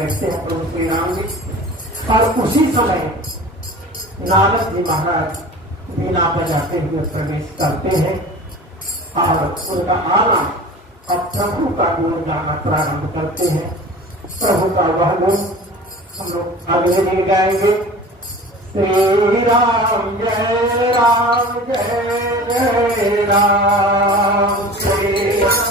बैठते हैं प्रभु श्री राम जी। और उसी समय नारद जी महाराज वीणा बजाते हुए प्रवेश करते हैं और उनका आना अब प्रभु का गुण गाना प्रारंभ करते हैं। प्रभु का वह गुण हम लोग अगले दिन गाएंगे। श्री राम जय राम जय जय राम श्री राम।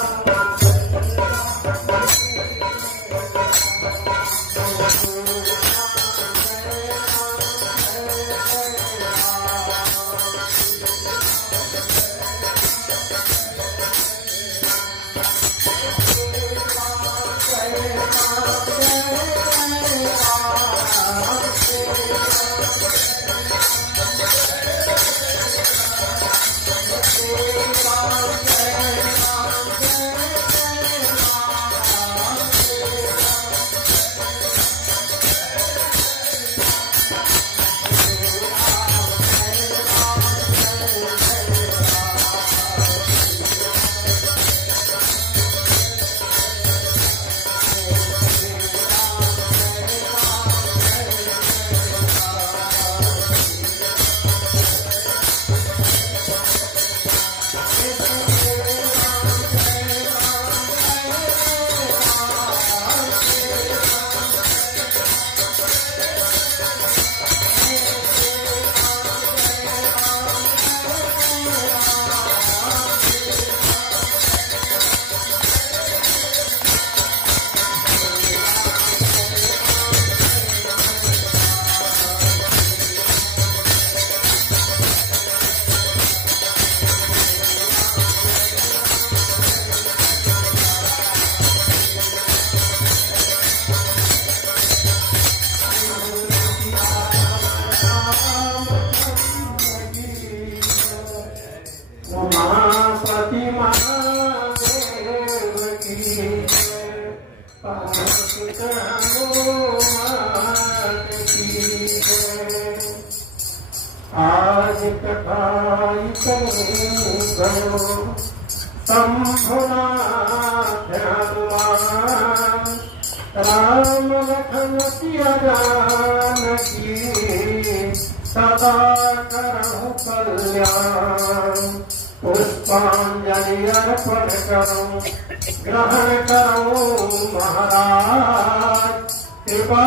आज कथाई करो शंभुना ध्यानवान राम लखन सिया जानकी सदा करहु कल्याण। पुष्पांजलि अर्पण करो ग्रहण करो महाराज कृपा